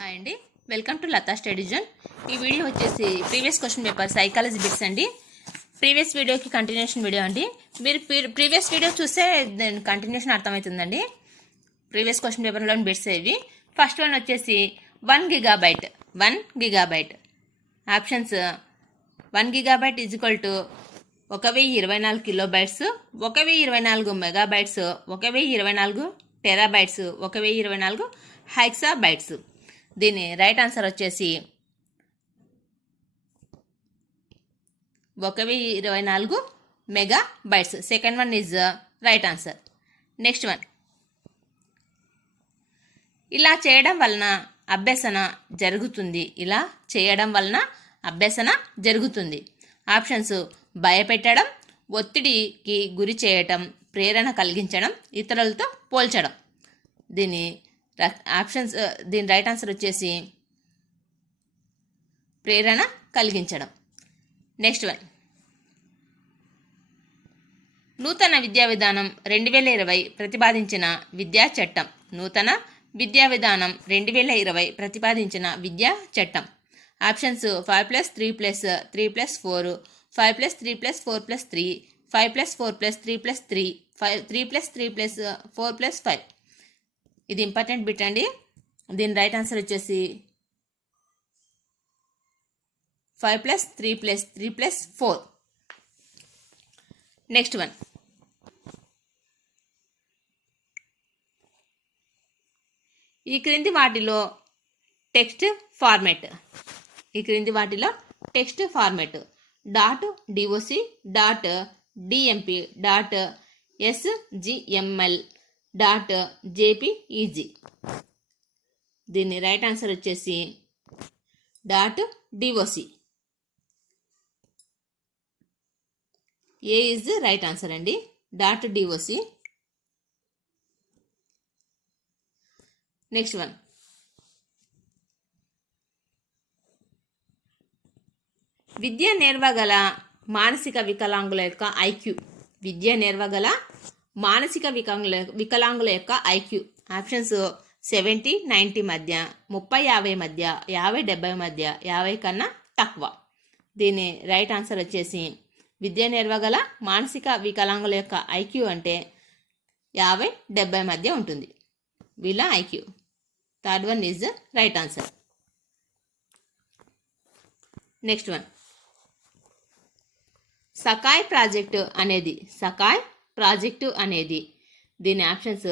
Hi అండి, welcome to Latha study zone. ఈ video వచ్చేసి previous question paper psychology bits అండి. ప్రీవియస్ వీడియోకి కంటిన్యూషన్ వీడియో అండి. మీరు ప్రీవియస్ వీడియో చూస్తే కంటిన్యూషన్ అర్థమవుతుందండి. ప్రీవియస్ క్వశ్చన్ పేపర్లోని బిట్స్ ఇవి. ఫస్ట్ వన్ వచ్చేసి 1 gigabyte. Options 1 gigabyte is equal to 1024 kilobytes, 1024 megabytes, 1024 terabytes, 1024 hexabytes. దీని రైట్ ఆన్సర్ వచ్చేసి 1024 megabytes. Second one is right answer. Next one, ఇలా చేయడం వలన అభ్యసన జరుగుతుంది. ఆప్షన్స్ భయపెట్టడం, ఒత్తిడికి గురి చేయటం, ప్రేరణ కలిగించడం, ఇతరులతో పోల్చడం. దీని రైట్ ఆన్సర్ వచ్చేసి ప్రేరణ కలిగించడం. నెక్స్ట్ వన్, నూతన విద్యా విధానం 2020 ప్రతిపాదించిన విద్యా చట్టం. నూతన విద్యా విధానం 2020 ప్రతిపాదించిన విద్యా చట్టం. ఆప్షన్స్ 5+3+3+4, 5+3+4+3, 5+4+3+3, 3+3+4+5. ఇది ఇంపార్టెంట్ బిట్ అండి. దీని రైట్ ఆన్సర్ వచ్చేసి 5+3+3+4. నెక్స్ట్ వన్, ఈ క్రింది వాటిలో text format .doc, .dmp, .sgml, .jpeg. దీని రైట్ ఆన్సర్ వచ్చేసి .doc. A is right answer అండి. .doc. నెక్స్ట్ వన్, విద్య నేర్వగల మానసిక వికలాంగుల యొక్క ఐక్యూ. వికలాంగుల యొక్క ఐక్యూ. ఆప్షన్స్ 70-90 మధ్య, 30-50 మధ్య, 50-70 మధ్య, 50 కన్నా తక్కువ. దీని రైట్ ఆన్సర్ వచ్చేసి విద్య నేర్వగల మానసిక వికలాంగుల యొక్క ఐక్యూ అంటే 50-70 మధ్య ఉంటుంది వీళ్ళ IQ. Third one is right answer. Next one, Sakai project అనేది దీని ఆప్షన్స్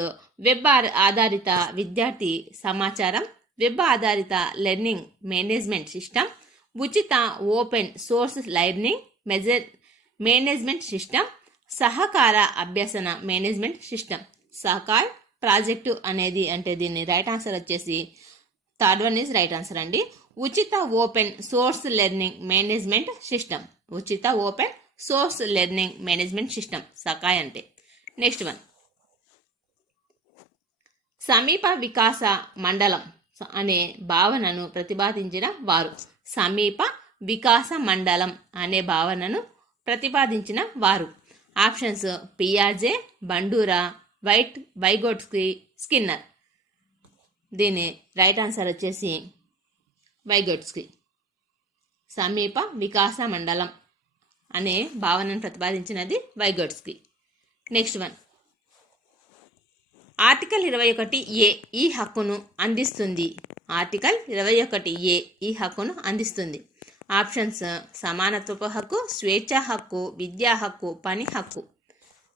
వెబ్ ఆధారిత విద్యార్థి సమాచారం, వెబ్ ఆధారిత లెర్నింగ్ మేనేజ్మెంట్ సిస్టమ్, ఉచిత open source learning management system, సహకార అభ్యసన మేనేజ్మెంట్ సిస్టమ్. సకాయ్ ప్రాజెక్టు అనేది అంటే దీని రైట్ ఆన్సర్ వచ్చేసి third one is right answer అండి. ఉచిత open source learning management system Sakai అంటే. నెక్స్ట్ వన్, సమీప వికాస మండలం అనే భావనను ప్రతిపాదించిన వారు. ఆప్షన్స్ పియాజే, బండూరా, వైగోట్స్కీ, స్కిన్నర్. దీని రైట్ ఆన్సర్ వచ్చేసి వైగోట్స్కీ. సమీప వికాస మండలం అనే భావనను ప్రతిపాదించినది Vygotsky. Next one, article 21A ఈ హక్కును అందిస్తుంది. ఆప్షన్స్ సమానత్వపు హక్కు, స్వేచ్ఛా హక్కు, విద్యా హక్కు, పని హక్కు.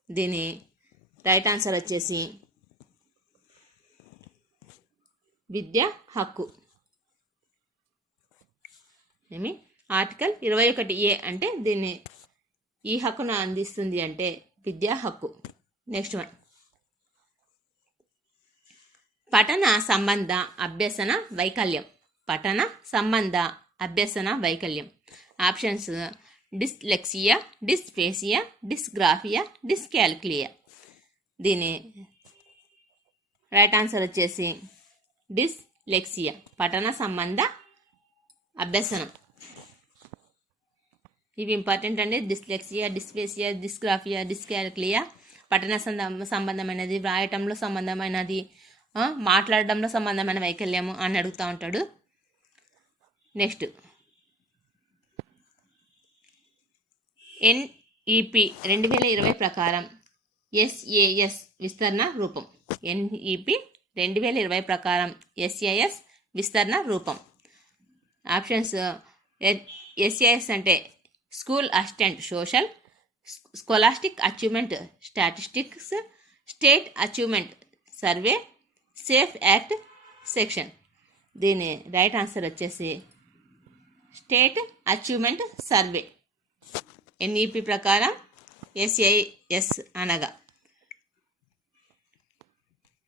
దీని రైట్ ఆన్సర్ వచ్చేసి విద్యా హక్కు. ఆర్టికల్ 21A అంటే దీన్ని ఈ హక్కును అందిస్తుంది అంటే విద్యా హక్కు. నెక్స్ట్ వన్, పఠన సంబంధ అభ్యసన వైకల్యం. Options dyslexia, dysphasia, dysgraphia, డిస్కాల్కులియా. దీని రైట్ ఆన్సర్ వచ్చేసి డిస్లెక్సియా, పఠన సంబంధ అభ్యసనం. ఇవి ఇంపార్టెంట్ అండి. డిస్లెక్సియా, డిస్ఫేసియా, డిస్గ్రాఫియా, డిస్కాల్కులియా పఠన సంబంధమైనది, వ్రాయటంలో సంబంధమైనది, మాట్లాడడంలో సంబంధమైన వైకల్యము అని అడుగుతూ ఉంటాడు. నెక్స్ట్ ఎన్ఈపి 2020 ప్రకారం ఎస్ఏఎస్ విస్తరణ రూపం. ఎన్ఈపి 2020 ప్రకారం ఎస్ఏఎస్ విస్తరణ రూపం. ఆప్షన్స్ ఎస్ఏఎస్ అంటే school assistant social, scholastic achievement statistics, state achievement survey, safe act section. దీని రైట్ ఆన్సర్ వచ్చేసి స్టేట్ అచీవ్మెంట్ సర్వే. ఎన్ఈపి ప్రకారం ఎస్ఐఎస్ అనగా.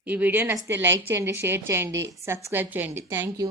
ఈ వీడియో నచ్చితే లైక్ చేయండి, షేర్ చేయండి, సబ్స్క్రైబ్ చేయండి. Thank you.